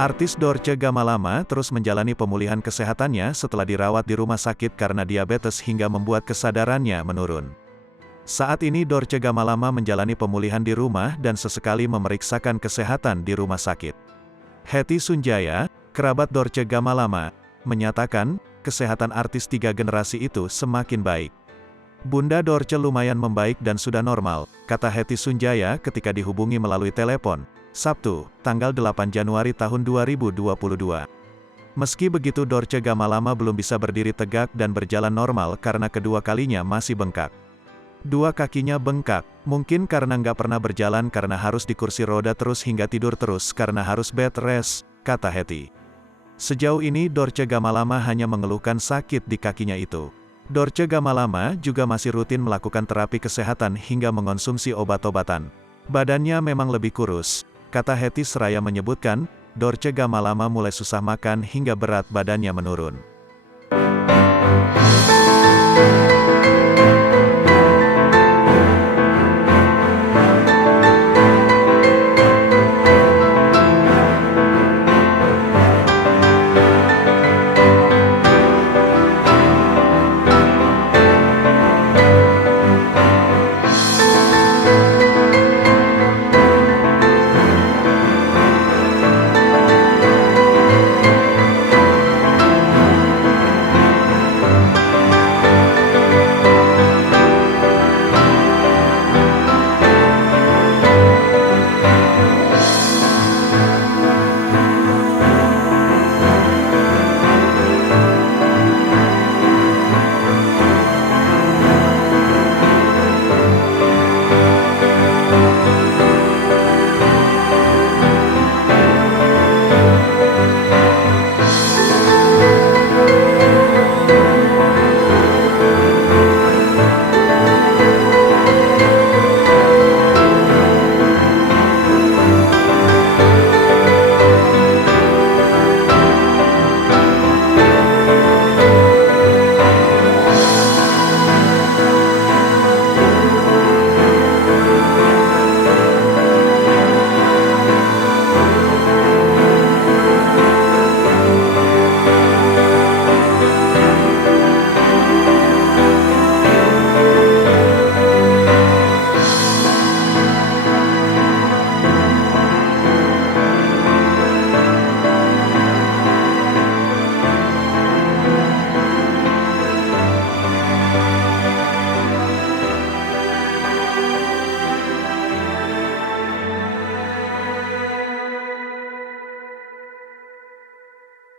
Artis Dorce Gamalama terus menjalani pemulihan kesehatannya setelah dirawat di rumah sakit karena diabetes hingga membuat kesadarannya menurun. Saat ini Dorce Gamalama menjalani pemulihan di rumah dan sesekali memeriksakan kesehatan di rumah sakit. Hetty Sunjaya, kerabat Dorce Gamalama, menyatakan, kesehatan artis 3 generasi itu semakin baik. Bunda Dorce lumayan membaik dan sudah normal, kata Hetty Sunjaya ketika dihubungi melalui telepon, Sabtu, tanggal 8 Januari tahun 2022. Meski begitu Dorce Gamalama belum bisa berdiri tegak dan berjalan normal karena kedua kalinya masih bengkak. Dua kakinya bengkak, mungkin karena nggak pernah berjalan karena harus di kursi roda terus hingga tidur terus karena harus bed rest, kata Hetty. Sejauh ini Dorce Gamalama hanya mengeluhkan sakit di kakinya itu. Dorce Gamalama juga masih rutin melakukan terapi kesehatan hingga mengonsumsi obat-obatan. Badannya memang lebih kurus, kata Hetty seraya menyebutkan, Dorce Gamalama mulai susah makan hingga berat badannya menurun.